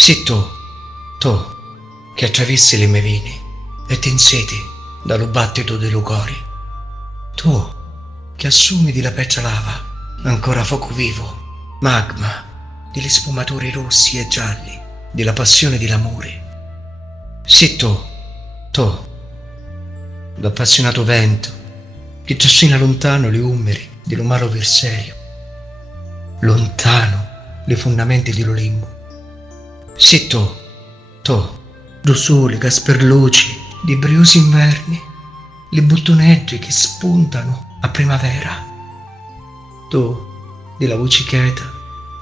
Sì, tu, che attraversi le mie vene e ti inseti dallo battito dei tuoi cori. Tu, che assumi di la pezza lava, ancora fuoco vivo, magma, delle sfumature rossi e gialli, della passione dell'amore. Sì, tu, l'appassionato vento, che trascina lontano le umeri dell'umano verserio, lontano le fondamenta dell'Olimpo. Sì, tu, lo sole che sperluci di briosi inverni, le buttonette che spuntano a primavera. Tu, della voce cheta,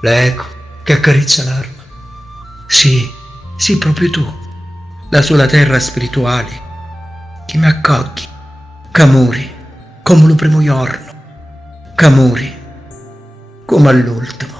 l'eco che accarezza l'arma. Sì, proprio tu, la sola terra spirituale che mi accogli, c'amori, come lo primo giorno, c'amori, come all'ultimo.